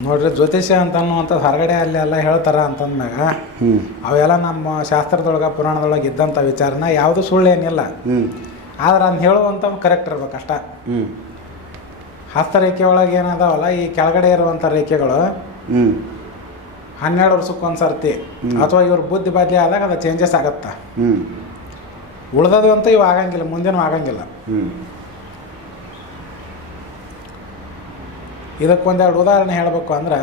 ನೋಡ್ರಿ ಜ್ಯೋತಿಷ್ಯ ಅಂತ ಅನ್ನುವಂಥದ್ದು ಹೊರಗಡೆ ಅಲ್ಲಿ ಎಲ್ಲ ಹೇಳ್ತಾರ ಅಂತಂದ್ಮ್ಯಾಗ ಅವೆಲ್ಲ ನಮ್ಮ ಶಾಸ್ತ್ರದೊಳಗೆ ಪುರಾಣದೊಳಗೆ ಇದ್ದಂಥ ವಿಚಾರನ ಯಾವುದು ಸುಳ್ಳು ಏನಿಲ್ಲ. ಆದ್ರೆ ಅಂತ ಹೇಳುವಂಥ ಕರೆಕ್ಟ್ ಇರ್ಬೇಕು ಅಷ್ಟ. ಹಸ್ತರೇಖೆ ಒಳಗೆ ಏನದಾವಲ್ಲ ಈ ಕೆಳಗಡೆ ಇರುವಂಥ ರೇಖೆಗಳು ಹನ್ನೆರಡು ವರ್ಷಕ್ಕೊಂದ್ಸರ್ತಿ ಅಥವಾ ಇವ್ರ ಬುದ್ಧಿ ಬದಲಿ ಆದಾಗ ಅದು ಚೇಂಜಸ್ ಆಗತ್ತೆ. ಉಳ್ದದು ಅಂತ ಇವು ಆಗಂಗಿಲ್ಲ ಮುಂದೇನು ಆಗಂಗಿಲ್ಲ. ಇದಕ್ಕೊಂದೆರಡು ಉದಾಹರಣೆ ಹೇಳಬೇಕು ಅಂದ್ರೆ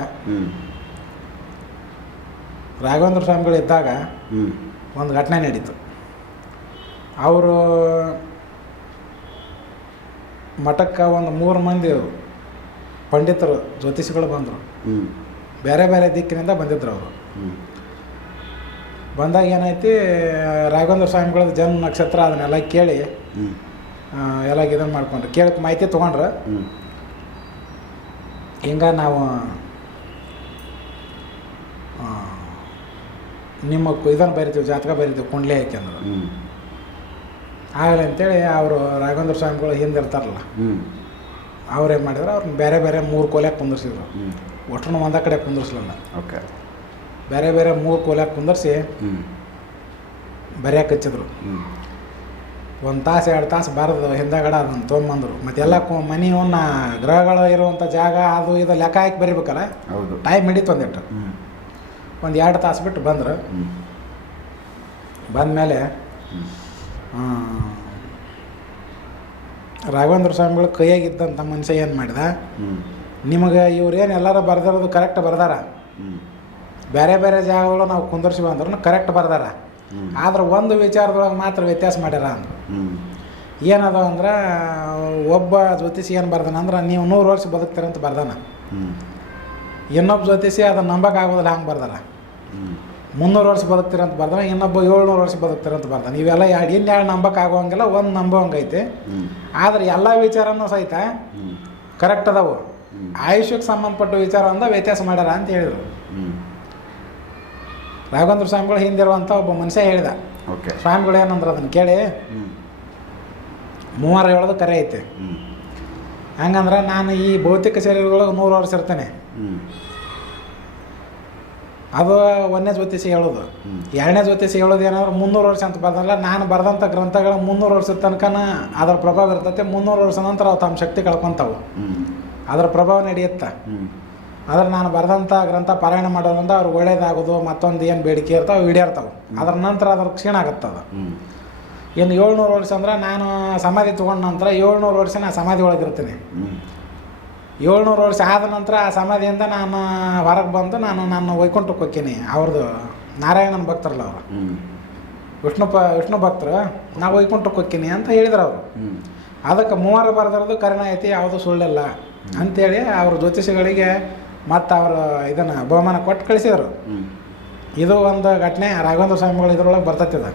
ರಾಘವೇಂದ್ರ ಸ್ವಾಮಿಗಳು ಇದ್ದಾಗ ಒಂದು ಘಟನೆ ನಡೀತು. ಅವರು ಮಠಕ್ಕೆ ಒಂದು ಮೂರು ಮಂದಿ ಪಂಡಿತರು ಜ್ಯೋತಿಷಿಗಳು ಬಂದರು. ಬೇರೆ ಬೇರೆ ದಿಕ್ಕಿನಿಂದ ಬಂದಿದ್ರು ಅವರು. ಬಂದಾಗ ಏನೈತಿ ರಾಘವೇಂದ್ರ ಸ್ವಾಮಿಗಳದ್ದು ಜನ್ಮ ನಕ್ಷತ್ರ ಅದನ್ನೆಲ್ಲ ಕೇಳಿ ಎಲ್ಲ ಇದನ್ನು ಮಾಡ್ಕೊಂಡ್ರು. ಕೇಳಕ್ಕೆ ಮಾಹಿತಿ ತೊಗೊಂಡ್ರು. ಹಿಂಗೆ ನಾವು ನಿಮ್ಮ ಇದನ್ನು ಬರಿತೀವಿ ಜಾತಕ ಬರಿತೀವಿ ಕುಂಡ್ಲೆ ಐತಿ ಹ್ಞೂ ಆಗಲಿ ಅಂತೇಳಿ ಅವರು ರಾಘವೇಂದ್ರ ಸ್ವಾಮಿಗಳು ಹಿಂದೆ ಇರ್ತಾರಲ್ಲ ಹ್ಞೂ ಅವ್ರು ಏನು ಮಾಡಿದ್ರು ಅವ್ರನ್ನ ಬೇರೆ ಬೇರೆ ಮೂರು ಕೋಲೆ ಕುಂದರ್ಸಿದ್ರು. ಒಟ್ಟನ್ನು ಒಂದ ಕಡೆ ಕುಂದಿರ್ಸಲಿಲ್ಲ. ಓಕೆ. ಬೇರೆ ಬೇರೆ ಮೂರು ಕೋಲೆ ಕುಂದರ್ಸಿ ಬರೆಯಕ್ಕೆ ಹಚ್ಚಿದ್ರು. ಒಂದು ತಾಸು ಎರಡು ತಾಸು ಬರೆದು ಹಿಂದಗಡೆ ಅದನ್ನು ತೊಗೊಂಬಂದರು. ಮತ್ತೆಲ್ಲ ಕು ಮನೆಯವನ್ನ ಗ್ರಹಗಳು ಇರುವಂಥ ಜಾಗ ಅದು ಇದು ಲೆಕ್ಕ ಹಾಕಿ ಬರಿಬೇಕಲ್ಲ? ಹೌದು. ಟೈಮ್ ಹಿಡಿತು ಒಂದಿಟ್ಟು ಒಂದು ಎರಡು ತಾಸು ಬಿಟ್ಟು ಬಂದರು. ಬಂದಮೇಲೆ ರಾಘವೇಂದ್ರ ಸ್ವಾಮಿಗಳು ಕೈಯಾಗಿದ್ದಂಥ ಮನುಷ್ಯ ಏನು ಮಾಡಿದ? ನಿಮಗೆ ಇವ್ರು ಏನು ಎಲ್ಲರೂ ಬರ್ದಿರೋದು ಕರೆಕ್ಟ್ ಬರ್ದಾರ? ಬೇರೆ ಬೇರೆ ಜಾಗಗಳು ನಾವು ಕುಂದರ್ಸಿ ಬಂದ್ರೂ ಕರೆಕ್ಟ್ ಬರ್ದಾರ? ಆದ್ರೆ ಒಂದು ವಿಚಾರದೊಳಗೆ ಮಾತ್ರ ವ್ಯತ್ಯಾಸ ಮಾಡ್ಯಾರ ಅಂದ್ರು. ಏನದ ಅಂದ್ರೆ ಒಬ್ಬ ಜ್ಯೋತಿಷಿ ಏನು ಬರ್ದಾನ ಅಂದ್ರೆ ನೀವು ನೂರು ವರ್ಷ ಬದುಕ್ತೀರಂತ ಬರ್ದಾನ. ಇನ್ನೊಬ್ಬ ಜ್ಯೋತಿಷಿ ಅದನ್ನು ನಂಬಕ್ಕೆ ಆಗೋದಿಲ್ಲ ಹಂಗೆ ಬರ್ದಾರ ಮುನ್ನೂರು ವರ್ಷ ಬದುಕ್ತೀರಂತ ಬರ್ದಾನ ಇನ್ನೊಬ್ಬ ಏಳ್ನೂರು ವರ್ಷ ಬದುಕ್ತೀರಂತ ಬರ್ದಾನ. ಇವೆಲ್ಲ ಎರಡು ಇನ್ಯಾರು ನಂಬಕ್ಕೆ ಆಗೋಂಗಿಲ್ಲ ಒಂದು ನಂಬೋಂಗೈತಿ. ಆದರೆ ಎಲ್ಲ ವಿಚಾರನೂ ಸಹಿತ ಕರೆಕ್ಟ್ ಅದಾವು. ಆಯುಷ್ಯಕ್ಕೆ ಸಂಬಂಧಪಟ್ಟ ವಿಚಾರ ಅಂದ ವ್ಯತ್ಯಾಸ ಮಾಡ್ಯಾರ ಅಂತ ಹೇಳಿದರು. ರಾಘವೇಂದ್ರ ಸ್ವಾಮಿಗಳು ಹಿಂದಿರುವಂಥ ಒಬ್ಬ ಮನುಷ್ಯ ಹೇಳಿದ. ಓಕೆ. ಸ್ವಾಮಿಗಳು ಏನಂದ್ರೆ ಅದನ್ನು ಕೇಳಿ. ಮೂವರು ಹೇಳೋದು ಕರೆ ಐತೆ. ಹಂಗಂದ್ರೆ ನಾನು ಈ ಭೌತಿಕ ಶರೀರಗಳಿಗೆ ನೂರು ವರ್ಷ ಇರ್ತೇನೆ. ಅದು ಒಂದನೇ ಜ್ಯೋತಿಷಿ ಹೇಳೋದು. ಎರಡನೇ ಜ್ಯೋತಿಷಿ ಹೇಳೋದು ಏನಾದ್ರೆ ಮುನ್ನೂರು ವರ್ಷ ಅಂತ ಬರ್ದಲ್ಲ ನಾನು ಬರೆದಂಥ ಗ್ರಂಥಗಳು ಮುನ್ನೂರು ವರ್ಷದ ತನಕನ ಅದರ ಪ್ರಭಾವ ಇರ್ತೈತೆ. ಮುನ್ನೂರು ವರ್ಷ ನಂತರ ಅವು ತಮ್ಮ ಶಕ್ತಿ ಕಳ್ಕೊತಾವು. ಅದರ ಪ್ರಭಾವ ನಡೆಯುತ್ತೆ. ಆದ್ರೆ ನಾನು ಬರೆದಂಥ ಗ್ರಂಥ ಪಾರಾಯಣ ಮಾಡೋದ್ರಿಂದ ಅವ್ರಿಗೆ ಒಳ್ಳೇದಾಗೋದು ಮತ್ತೊಂದು ಏನು ಬೇಡಿಕೆ ಇರ್ತಾವೆ ಈಡೇರ್ತಾವೆ ಅದರ ನಂತರ ಅದ್ರ ಕ್ಷೀಣ ಆಗತ್ತದ. ಅದು ಇನ್ನು ಏಳ್ನೂರು ವರ್ಷ ಅಂದ್ರೆ ನಾನು ಸಮಾಧಿ ತೊಗೊಂಡ ನಂತರ ಏಳ್ನೂರು ವರ್ಷ ನಾನು ಸಮಾಧಿ ಒಳಗಿರ್ತೀನಿ ಏಳ್ನೂರು ವರ್ಷ ಆದ ನಂತರ ಆ ಸಮಾಧಿಯಿಂದ ನಾನು ಹೊರಗೆ ಬಂದು ನಾನು ನನ್ನ ವೈಕುಂಠಕ್ಕೆ ಹೋಗ್ತೀನಿ ಅವ್ರದ್ದು ನಾರಾಯಣನ ಭಕ್ತರಲ್ಲ ಅವರು. ವಿಷ್ಣು ಪ ವಿಷ್ಣು ಭಕ್ತರು ನಾವು ವೈಕುಂಠಕ್ಕೆ ಹೋಗ್ತೀನಿ ಅಂತ ಹೇಳಿದ್ರು ಅವರು. ಅದಕ್ಕೆ ಮೂವರು ಬರೆದಿರೋದು ಕರೆನ ಐತಿ ಯಾವುದು ಸುಳ್ಳಿಲ್ಲ. ಅಂಥೇಳಿ ಅವ್ರ ಜ್ಯೋತಿಷಿಗಳಿಗೆ ಮತ್ತು ಅವರು ಇದನ್ನು ಬಹುಮಾನ ಕೊಟ್ಟು ಕಳಿಸಿದರು. ಇದು ಒಂದು ಘಟನೆ ರಾಘವೇಂದ್ರ ಸ್ವಾಮಿಗಳು ಇದ್ರೊಳಗೆ ಬರ್ತೈತಿದ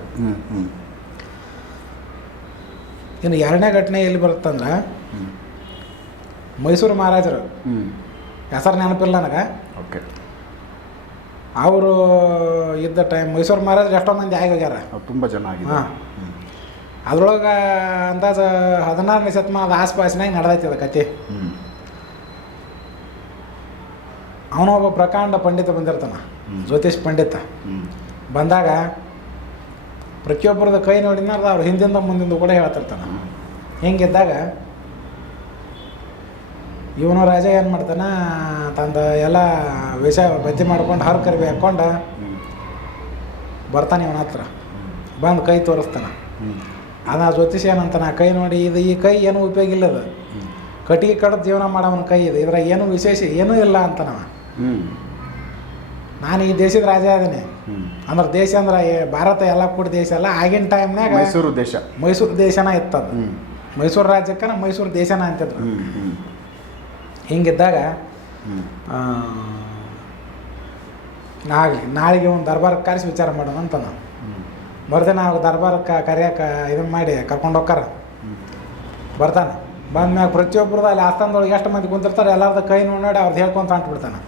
ಇನ್ನು ಎರಡನೇ ಘಟನೆ ಎಲ್ಲಿ ಬರುತ್ತಂದ್ರೆ ಮೈಸೂರು ಮಹಾರಾಜರು. ಹೆಸರು ನೆನಪಿಲ್ಲ ನನಗೆ. ಓಕೆ. ಅವರು ಇದ್ದ ಟೈಮ್ ಮೈಸೂರು ಮಹಾರಾಜರು ಎಷ್ಟೋ ಮಂದಿ ಆಗಿ ಹೋಗ್ಯಾರ. ತುಂಬ ಚೆನ್ನಾಗಿದೆ ಹಾಂ. ಅದ್ರೊಳಗೆ ಅಂದಾಜು ಹದಿನಾರನೇ ಶತಮಾನದ ಆಸ್ಪಾಸಿನಾಗ ನಡೆದೈತಿ ಅದು ಕತೆ ಹ್ಞೂ ಅವನು ಒಬ್ಬ ಪ್ರಕಾಂಡ ಪಂಡಿತ ಬಂದಿರ್ತಾನ. ಜ್ಯೋತಿಷ್ ಪಂಡಿತ. ಬಂದಾಗ ಪ್ರತಿಯೊಬ್ಬರದ ಕೈ ನೋಡಿನ ಅವ್ರು ಹಿಂದಿಂದ ಮುಂದಿಂದ ಕೂಡ ಹೇಳ್ತಿರ್ತಾನ. ಹಿಂಗಿದ್ದಾಗ ಇವನು ರಾಜ ಏನು ಮಾಡ್ತಾನೆ ತಂದ ಎಲ್ಲ ವಿಷ ಬಜ್ಜಿ ಮಾಡ್ಕೊಂಡು ಹರ್ ಕರಿಬಿ ಹಾಕ್ಕೊಂಡು ಬರ್ತಾನೆ ಇವನ ಹತ್ರ. ಬಂದು ಕೈ ತೋರಿಸ್ತಾನೆ. ಅದು ಆ ಜ್ಯೋತಿಷ್ ಏನಂತಾನೆ ಆ ಕೈ ನೋಡಿ ಇದು ಈ ಕೈ ಏನು ಉಪಯೋಗ ಇಲ್ಲದ. ಕಟ್ಟಿಗೆ ಕಡ್ದು ಜೀವನ ಮಾಡೋವನ ಕೈ ಇದು ಇದ್ರಾಗ ಏನೂ ವಿಶೇಷ ಏನೂ ಇಲ್ಲ ಅಂತಾನವ. ಹ್ಞೂ ನಾನು ಈ ದೇಶದ ರಾಜ ಅದೀನಿ. ಅಂದ್ರೆ ದೇಶ ಅಂದ್ರೆ ಭಾರತ ಎಲ್ಲ ಕೂಡ ದೇಶ ಅಲ್ಲ ಆಗಿನ ಟೈಮ್ನಾಗ ಮೈಸೂರು ದೇಶ. ಮೈಸೂರು ದೇಶನ ಇತ್ತದ. ಮೈಸೂರು ರಾಜ್ಯಕ್ಕನ ಮೈಸೂರು ದೇಶನ ಅಂತಿದ್ರು. ಹಿಂಗಿದ್ದಾಗ ನಾಳೆ ನಾಳೆಗೆ ಒಂದು ದರ್ಬಾರ್ ಕರೆಸಿ ವಿಚಾರ ಮಾಡೋಣ ಅಂತ ನಾವು ಬರ್ದೆ ನಾವು ದರ್ಬಾರಕ್ಕೆ ಕರಿಯಕ್ಕೆ ಇದನ್ನ ಮಾಡಿ ಕರ್ಕೊಂಡು ಹೋಗ್ತಾರ. ಹ್ಞೂ ಬರ್ತಾನೆ. ಬಂದ್ಮ್ಯಾಗ ಪ್ರತಿಯೊಬ್ಬರದ ಅಲ್ಲಿ ಆಸ್ಥಾನದೊಳಗೆ ಎಷ್ಟು ಮಂದಿ ಕುಂತಿರ್ತಾರೆ ಎಲ್ಲರದ ಕೈ ನೋಡಿ ನೋಡಿ ಅವ್ರದ್ದು ಹೇಳ್ಕೊಂತ ಅಂಟ್ಬಿಡ್ತಾನೆ.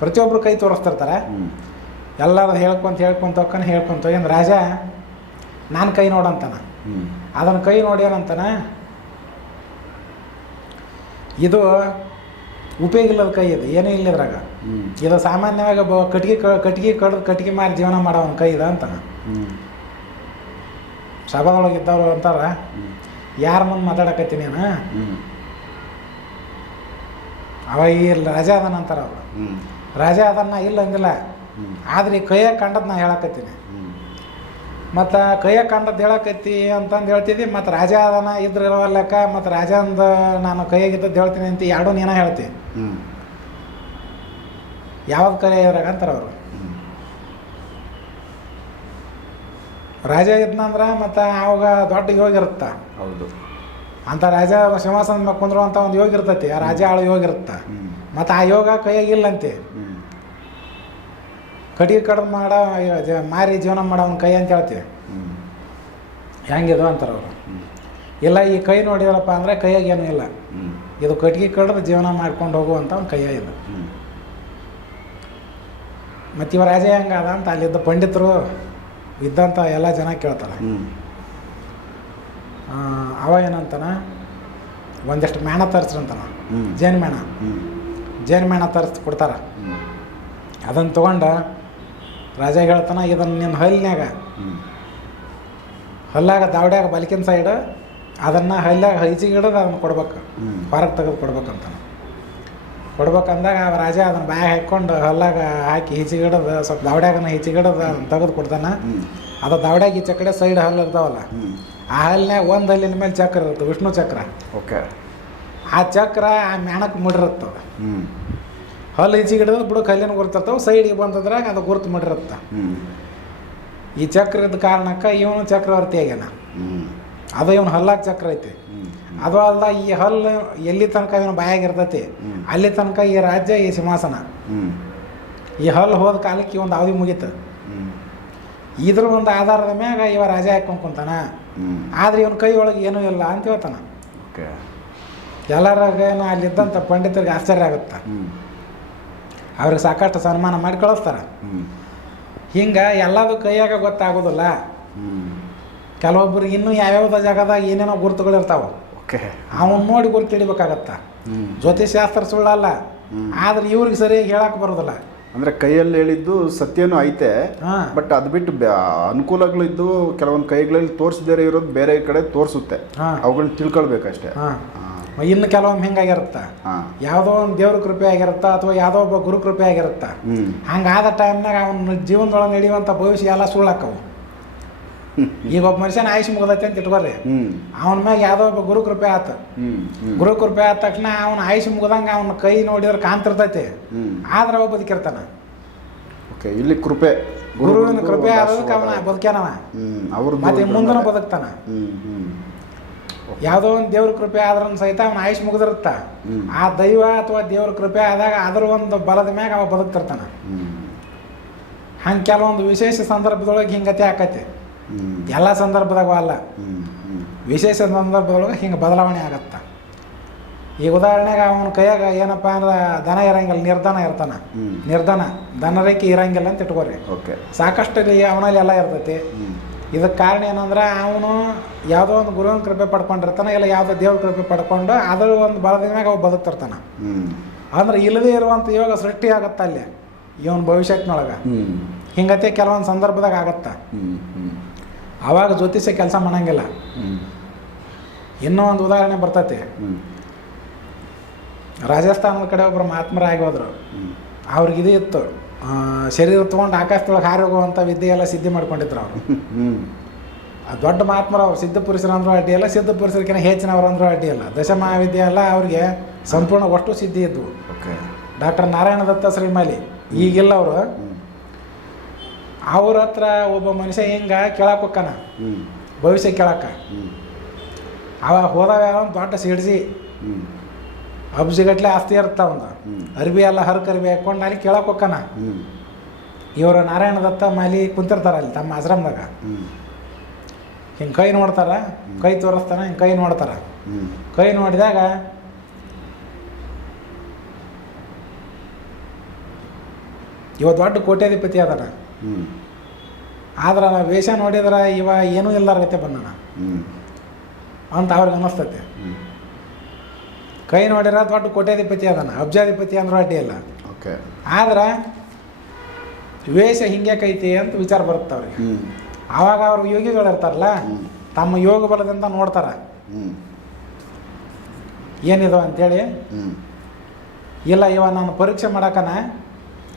ಪ್ರತಿಯೊಬ್ಬರು ಕೈ ತೋರಿಸ್ತಿರ್ತಾರೆ. ಎಲ್ಲರದ್ದು ಎಲ್ಲರದು ಹೇಳ್ಕೊಂತ ಹೇಳ್ಕೊಂತ ಹೋಗ್ಕೊಂಡು ಹೇಳ್ಕೊಂತ ಹೋಗಿ ರಾಜ ನಾನು ಕೈ ನೋಡಂತಾನೆ. ಅದನ್ನು ಕೈ ನೋಡಿ ಏನಂತಾನೆ ಇದು ಉಪಯೋಗ ಇಲ್ಲದ ಕೈ ಇದು ಏನೂ ಇಲ್ಲ ಇದ್ರಾಗ. ಇದು ಸಾಮಾನ್ಯವಾಗಿ ಬ ಕಟ್ಗೆ ಕಟ್ಗೆ ಕಡ್ದು ಕಟ್ಗೆ ಮಾರಿ ಜೀವನ ಮಾಡೋವನ ಕೈ ಇದು ಅಂತಾನೆ. ಹ್ಞೂ ಸಭಾದೊಳಗೆ ಇದ್ದವ್ರು ಅಂತಾರ. ಯಾರ ಮುಂದೆ ಮಾತಾಡಕತ್ತೀನಿ ನಾನು? ಹ್ಞೂ ಅವ ಈ ರಾಜ ಅದನ್ನ ಅಂತಾರ ಅವ್ರು. ರಜ ಅದನ್ನ ಇಲ್ಲ ಅಂದಿಲ್ಲ. ಆದ್ರೆ ಕೈಯಾಗ ಕಂಡದ್ ನಾ ಹೇಳಕತ್ತೀನಿ. ಮತ್ತು ಕೈಯಾಗ ಕಂಡದ್ದು ಹೇಳಕತ್ತಿ ಅಂತಂದು ಹೇಳ್ತಿದ್ದಿ ಮತ್ತು ರಾಜ ಅದನ ಇದ್ರ ಇರೋವಲ್ಲಕ್ಕ ಮತ್ತು ರಾಜ ಅಂದ ನಾನು ಕೈಯಾಗಿದ್ದದ್ದು ಹೇಳ್ತೀನಿ ಅಂತ ಎರಡೂ ನೀನ ಹೇಳ್ತಿ. ಯಾವ್ದು ಕೈ ಇದ್ರಾಗ ಅಂತಾರ ಅವರು? ರಾಜ ಇದ್ನಂದ್ರೆ ಮತ್ತು ಅವಾಗ ದೊಡ್ಡ ಯೋಗ ಇರುತ್ತ. ಹೌದು. ಅಂತ ರಾಜ ಸಿಂಹಾಸನ ಮಕ್ಕೊಂಡ್ರು ಕುಂದ್ರುವಂಥ ಒಂದು ಯೋಗ ಇರ್ತೈತಿ. ಆ ರಾಜ ಆಳು ಯೋಗ ಇರುತ್ತೆ. ಮತ್ತೆ ಮತ್ತು ಆ ಯೋಗ ಕೈಯಾಗಿಲ್ಲಂತೆ ಕಡಿಗೆ ಕಡ್ದು ಮಾಡೋ ಮಾರಿ ಜೀವನ ಮಾಡೋ ಅವ್ನ ಕೈ ಅಂತ ಹೇಳ್ತೀವಿ ಹೆಂಗಿದು ಅಂತಾರೆ ಅವರು. ಇಲ್ಲ ಈ ಕೈ ನೋಡಿದ್ರಪ್ಪ ಅಂದರೆ ಕೈಯಾಗ ಏನೂ ಇಲ್ಲ. ಇದು ಕಟ್ಗೆ ಕಡ್ದು ಜೀವನ ಮಾಡ್ಕೊಂಡು ಹೋಗುವಂಥ ಒಂದು ಕೈಯ ಇದು ಮತ್ತಿವ ಮತ್ತು ಇವ ರಾಜ ಹೆಂಗಾದ ಅಂತ ಅಲ್ಲಿದ್ದ ಪಂಡಿತರು ಇದ್ದಂಥ ಎಲ್ಲ ಜನ ಕೇಳ್ತಾರೆ. ಅವ ಏನಂತಾನೆ ಒಂದಿಷ್ಟು ಮೇಣ ತರಿಸ್ರಂತಾನ ಜೇನು ಮೇಣ. ಜೇನು ಮೇಣ ತರಿಸಿ ಕೊಡ್ತಾರೆ. ಅದನ್ನು ತೊಗೊಂಡು ರಾಜ ಹೇಳ್ತಾನೆ ಇದನ್ನು ನಿನ್ನ ಹಲ್ನ್ಯಾಗ. ಹಲ್ಲಾಗ ದಾವಡ್ಯಾಗ ಬಲಿಕಿನ ಸೈಡ್ ಅದನ್ನು ಹಲ್ಲಾಗ ಹೈಚಿಗಿಡೋದು ಅದನ್ನು ಕೊಡ್ಬೇಕು. ಹೊರಗೆ ತೆಗೆದು ಕೊಡ್ಬೇಕಂತಾನ. ಕೊಡ್ಬೇಕಂದಾಗ ಆ ರಾಜ ಅದನ್ನ ಬಾಯ ಹಾಕ್ಕೊಂಡು ಹೊಲಾಗ ಹಾಕಿ ಹಿಚಿಗಿಡದ ಸ್ವಲ್ಪ ದಾವಡ್ಯಾಗನ ಹಿಚಿಗಿಡದ ಅದನ್ನ ತೆಗೆದು ಕೊಡ್ತಾನ. ಅದು ದಾವಡ್ಯಾಗ ಈಚೆ ಕಡೆ ಸೈಡ್ ಹಲ್ಲು ಇರ್ತಾವಲ್ಲ. ಆ ಹಲ್ಲಿನಾಗ ಒಂದು ಹಲ್ಲಿನ ಮೇಲೆ ಚಕ್ರ ಇರುತ್ತೆ ವಿಷ್ಣು ಚಕ್ರ. ಓಕೆ. ಆ ಚಕ್ರ ಆ ಮ್ಯಾಣಕ್ಕೆ ಮುಡಿರುತ್ತದ ಹಲ್ಲು ಹಿಚಿಗಿಡೋದು ಬುಡಕ್ಕೆ ಹಲ್ಲಿನ ಗುರ್ತಿರ್ತಾವೆ ಸೈಡಿಗೆ ಬಂದದ್ರಾಗ ಅದು ಗುರ್ತು ಮುಡಿರುತ್ತೆ. ಈ ಚಕ್ರದ ಕಾರಣಕ್ಕೆ ಇವನು ಚಕ್ರವರ್ತಿ ಆಗ್ಯಾನ. ಹ್ಞೂ ಅದು ಇವನು ಹಲ್ಲಾಗ ಚಕ್ರ ಐತಿ. ಅದು ಅಲ್ದ ಈ ಹಲ್ಲು ಎಲ್ಲಿ ತನಕ ಇವನು ಬಾಯಾಗಿರ್ತೈತಿ. ಅಲ್ಲಿ ತನಕ ಈ ರಾಜ್ಯ ಈ ಸಿಂಹಾಸನ. ಈ ಹಲ್ಲು ಹೋದ ಕಾಲಕ್ಕೆ ಒಂದು ಅವಧಿ ಮುಗೀತು. ಇದ್ರ ಒಂದು ಆಧಾರದ ಮ್ಯಾಗ ಇವ ರಾಜ ಹಾಕ್ಕೊಂಡ್ ಕುಂತಾನ. ಆದ್ರೆ ಇವನ ಕೈ ಒಳಗೆ ಏನೂ ಇಲ್ಲ ಅಂತ ಹೇಳ್ತಾನ. ಓಕೆ. ಎಲ್ಲರಿಗೇನು ಅಲ್ಲಿದ್ದಂಥ ಪಂಡಿತರಿಗೆ ಆಶ್ಚರ್ಯ ಆಗುತ್ತೆ. ಅವ್ರಿಗೆ ಸಾಕಷ್ಟು ಸನ್ಮಾನ ಮಾಡಿ ಕಳಿಸ್ತಾರ. ಹಿಂಗೆ ಎಲ್ಲದೂ ಕೈಯಾಗ ಗೊತ್ತಾಗೋದಿಲ್ಲ. ಹ್ಞೂ ಕೆಲವೊಬ್ರಿಗೆ ಇನ್ನೂ ಯಾವ್ಯಾವ ಜಾಗದಾಗ ಏನೇನೋ ಗುರುತುಗಳು ಇರ್ತಾವೆ. ಓಕೆ. ಅವನ್ನ ನೋಡಿ ಗುರುತು ಹಿಡಿಬೇಕಾಗತ್ತ. ಜ್ಯೋತಿಷ್ ಶಾಸ್ತ್ರ ಸುಳ್ಳಲ್ಲ. ಆದ್ರೆ ಇವ್ರಿಗೆ ಸರಿಯಾಗಿ ಹೇಳಕ್ಕೆ ಬರೋದಿಲ್ಲ. ಅಂದ್ರೆ ಕೈಯಲ್ಲಿ ಹೇಳಿದ್ದು ಸತ್ಯನೂ ಐತೆ ಬಟ್ ಅದು ಬಿಟ್ಟು ಅನುಕೂಲಗಳಿದ್ದು ಕೆಲವೊಂದು ಕೈಗಳಲ್ಲಿ ತೋರಿಸದೇ ಇರೋದು ಬೇರೆ ಕಡೆ ತೋರಿಸುತ್ತೆ. ಅವುಗಳನ್ನ ತಿಳ್ಕೊಳ್ಬೇಕಷ್ಟೇ. ಇನ್ನು ಕೆಲವೊಮ್ಮೆ ಹೆಂಗಾಗಿರುತ್ತ. ಯಾವುದೋ ಒಂದು ದೇವ್ರ ಕೃಪೆ ಆಗಿರುತ್ತಾ ಅಥವಾ ಯಾವುದೋ ಒಬ್ಬ ಗುರು ಕೃಪೆ ಆಗಿರುತ್ತಾ. ಹಂಗಾದ ಟೈಮ್ನಾಗ ಅವನ ಜೀವನದೊಳಗೆ ನಡೆಯುವಂಥ ಭವಿಷ್ಯ ಎಲ್ಲ ಸುಳ್ಳಾಕವು. ಈಗ ಒಬ್ಬ ಮನುಷ್ಯನ ಆಯುಷ್ ಮುಗ್ದೈತೆ ಅಂತ ಇಟ್ಕೋರಿ ಅವನ ಮ್ಯಾಗ ಯಾವುದೋ ಒಬ್ಬ ಗುರು ಕೃಪೆ ಆತ. ಗುರು ಕೃಪೆ ಆದ ತಕ್ಷಣ ಅವನ ಆಯುಷ್ ಮುಗ್ದಂಗೆ ಅವನ ಕೈ ನೋಡಿದ್ರೆ ಕಾಂತಿರ್ತೈತಿ ಹ್ಞೂ ಆದ್ರೆ ಅವ ಬದುಕಿರ್ತಾನ. ಓಕೆ ಇಲ್ಲಿ ಕೃಪೆ. ಗುರುವಿನ ಕೃಪೆ ಆಗೋದಕ್ಕೆ ಅವನ ಬದುಕ್ಯಾನವ. ಅವ್ರ ಮತ್ತೆ ಮುಂದನ ಬದುಕ್ತಾನ. ಯಾವುದೋ ಒಂದು ದೇವ್ರ ಕೃಪೆ ಆದ್ರೂ ಸಹಿತ ಅವನ ಆಯುಷ್ ಮುಗ್ದಿರುತ್ತ. ಆ ದೈವ ಅಥವಾ ದೇವ್ರ ಕೃಪೆ ಆದಾಗ ಅದ್ರ ಒಂದು ಬಲದ ಮ್ಯಾಗ ಅವ ಬದುಕ್ತಿರ್ತಾನ. ಹಂಗೆ ಕೆಲವೊಂದು ವಿಶೇಷ ಸಂದರ್ಭದೊಳಗೆ ಹಿಂಗತೆ ಆಕತಿ. ಎಲ್ಲ ಸಂದರ್ಭದಾಗ ಅಲ್ಲ. ವಿಶೇಷ ಸಂದರ್ಭದೊಳಗೆ ಹಿಂಗೆ ಬದಲಾವಣೆ ಆಗತ್ತೆ. ಈಗ ಉದಾಹರಣೆಗೆ ಅವನ ಕೈಯಾಗ ಏನಪ್ಪ ಅಂದ್ರೆ ದನ ಇರಂಗಿಲ್ಲ ನಿರ್ಧನ ಇರ್ತಾನ. ನಿರ್ಧನ ದನ ರೇಖೆ ಇರಂಗಿಲ್ಲ ಅಂತ ಇಟ್ಕೋರಿ. ಓಕೆ. ಸಾಕಷ್ಟು ಅವನಲ್ಲಿ ಎಲ್ಲ ಇರ್ತೈತಿ. ಇದಕ್ಕೆ ಕಾರಣ ಏನಂದ್ರೆ ಅವನು ಯಾವುದೋ ಒಂದು ಗುರುವಿನ ಕೃಪೆ ಪಡ್ಕೊಂಡಿರ್ತಾನೆ ಇಲ್ಲ ಯಾವುದೋ ದೇವ್ರ ಕೃಪೆ ಪಡ್ಕೊಂಡು ಅದ್ರ ಒಂದು ಬಲದ ಮ್ಯಾಗ ಅವ ಬದುಕ್ತಿರ್ತಾನ. ಅಂದ್ರೆ ಇಲ್ಲದೇ ಇರುವಂಥ ಯೋಗ ಸೃಷ್ಟಿ ಆಗತ್ತ ಅಲ್ಲಿ ಇವನ ಭವಿಷ್ಯತ್ನೊಳಗೆ ಹ್ಞೂ ಹಿಂಗತೆ ಕೆಲವೊಂದು ಸಂದರ್ಭದಾಗ ಆಗತ್ತ. ಆವಾಗ ಜ್ಯೋತಿಷ್ಯ ಕೆಲಸ ಮಾಡಂಗಿಲ್ಲ. ಇನ್ನೂ ಒಂದು ಉದಾಹರಣೆ ಬರ್ತೈತಿ. ರಾಜಸ್ಥಾನದ ಕಡೆ ಒಬ್ಬರು ಮಹಾತ್ಮರಾಗಿ ಹೋದ್ರು. ಅವ್ರಿಗೆ ಇದು ಇತ್ತು. ಶರೀರ ತೊಗೊಂಡು ಆಕಾಶದೊಳಗೆ ಹಾರಿ ಹೋಗುವಂಥ ವಿದ್ಯೆ ಎಲ್ಲ ಸಿದ್ಧಿ ಮಾಡ್ಕೊಂಡಿದ್ರು ಅವರು. ಆ ದೊಡ್ಡ ಮಹಾತ್ಮರು ಅವ್ರು ಸಿದ್ಧ ಪುರುಷರು ಅಂದ್ರೂ ಅಡ್ಡಿ ಅಲ್ಲ ಸಿದ್ಧ ಪುರುಷರಿಗಿಂತ ಹೆಚ್ಚಿನವರು ಅಂದ್ರೂ ಅಡ್ಡಿ ಅಲ್ಲ ದಶಮಹಾವಿದ್ಯೆ ಎಲ್ಲ ಅವ್ರಿಗೆ ಸಂಪೂರ್ಣ ಅಷ್ಟು ಸಿದ್ಧಿ ಇದ್ವು. ಡಾಕ್ಟರ್ ನಾರಾಯಣ ದತ್ತ ಶ್ರೀಮಾಲಿ ಈಗಿಲ್ಲ ಅವರು ಅವ್ರ ಹತ್ರ ಒಬ್ಬ ಮನುಷ್ಯ ಹಿಂಗೆ ಕೇಳಕ್ಕೆ ಹೋಕ್ಕನ. ಭವಿಷ್ಯ ಕೇಳಕ್ಕೆ ಅವ ಹೋದಾಗ ದೊಡ್ಡ ಸಿಡ್ಸಿ. ಹ್ಞೂ ಅಬ್ಜಿಗಟ್ಲೆ ಆಸ್ತಿ ಇರ್ತಾವ ಒಂದು ಹ್ಞೂ ಅರ್ಬಿ ಎಲ್ಲ ಹರ್ಕ ಅರ್ಬಿ ಹಾಕೊಂಡು ಅಲ್ಲಿ ಕೇಳಕ್ಕೆ ಹೋಕ್ಕನ. ಇವರು ನಾರಾಯಣ ದತ್ತ ಮಾಲಿ ಕುಂತಿರ್ತಾರ ಅಲ್ಲಿ ತಮ್ಮ ಆಶ್ರಮದಾಗ. ಹಿಂಗೆ ಕೈ ನೋಡ್ತಾರ ಕೈ ತೋರಿಸ್ತಾನ ಹಿಂಗೆ ಕೈ ನೋಡ್ತಾರ. ಕೈ ನೋಡಿದಾಗ ಇವ ದೊಡ್ಡ ಕೋಟ್ಯಾಧಿಪತಿ ಅದಾನ. ಆದ್ರೆ ನಾವು ವೇಷ ನೋಡಿದ್ರೆ ಇವ ಏನೂ ಇಲ್ಲ ರೈತೆ ಹ್ಞೂ ಅಂತ ಅವ್ರಿಗೆ ಅನ್ನಿಸ್ತೈತೆ. ಕೈ ನೋಡಿರ ದೊಡ್ಡ ಕೋಟ್ಯಾಧಿಪತಿ ಅದಾನ ಅಬ್ಜಾಧಿಪತಿ ಅಂದ್ರೆ ಅಡ್ಡಿ ಇಲ್ಲ. ಓಕೆ. ಆದ್ರೆ ವೇಷ ಕೈತಿ ಅಂತ ವಿಚಾರ ಬರುತ್ತೆ ಅವ್ರಿಗೆ. ಆವಾಗ ಅವ್ರು ಯೋಗಿಗಳು ಇರ್ತಾರಲ್ಲ ತಮ್ಮ ಯೋಗ ಬಲದಿಂದ ನೋಡ್ತಾರ. ಏನಿದು ಅಂತೇಳಿ? ಇಲ್ಲ ಇವ ನಾನು ಪರೀಕ್ಷೆ ಮಾಡಕನ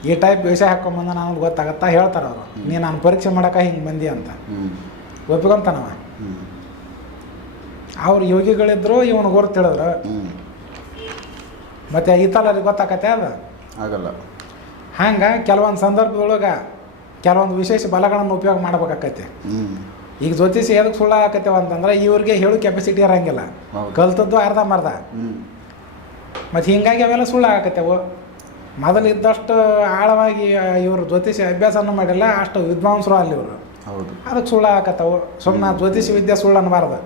ಈ ಟೈಪ್ ವೇಷ ಹಾಕೊಂಬಂದ ನಾನು ಗೊತ್ತಾಗತ್ತಾ ಹೇಳ್ತಾರೆ ಅವರು. ನೀ ನಾನು ಪರೀಕ್ಷೆ ಮಾಡಕ ಹಿಂಗೆ ಬಂದಿ ಅಂತ. ಒಪ್ಕೊಂತಾನವ ಅವ್ರು ಯೋಗಿಗಳಿದ್ರು ಇವನು ಗುರುತು ತಿಳಿದ್ರು. ಮತ್ತೆ ಮತ್ತು ಈತಲರಿಗೆ ಗೊತ್ತಾಕತ್ತೆ ಅದು? ಆಗಲ್ಲ. ಹಂಗೆ ಕೆಲವೊಂದು ಸಂದರ್ಭದೊಳಗೆ ಕೆಲವೊಂದು ವಿಶೇಷ ಬಲಗಳನ್ನು ಉಪಯೋಗ ಮಾಡ್ಬೇಕಾಕೈತಿ ಈಗ ಜ್ಯೋತಿಷಿ ಎದಕ್ಕೆ ಸುಳ್ಳು ಆಕತ್ತೆ ಅಂತಂದ್ರೆ ಇವ್ರಿಗೆ ಹೇಳು ಕೆಪಾಸಿಟಿ ಇರಂಗಿಲ್ಲ. ಕಲ್ತದ್ದು ಅರ್ಧ ಮರ್ಧ ಮತ್ತು ಹಿಂಗಾಗಿ ಅವೆಲ್ಲ ಸುಳ್ಳು ಆಗಕತ್ತೇವು ಮೊದಲು ಇದ್ದಷ್ಟು ಆಳವಾಗಿ ಇವರು ಜ್ಯೋತಿಷಿ ಅಭ್ಯಾಸನೂ ಮಾಡಿಲ್ಲ ಅಷ್ಟು ವಿದ್ವಾಂಸರು ಅಲ್ಲಿ ಇವರು ಹೌದು. ಅದಕ್ಕೆ ಸುಳ್ಳು ಹಾಕತ್ತವು. ಸುಮ್ಮನೆ ಜ್ಯೋತಿಷಿ ವಿದ್ಯೆ ಸುಳ್ಳು ಅನ್ನಬಾರ್ದು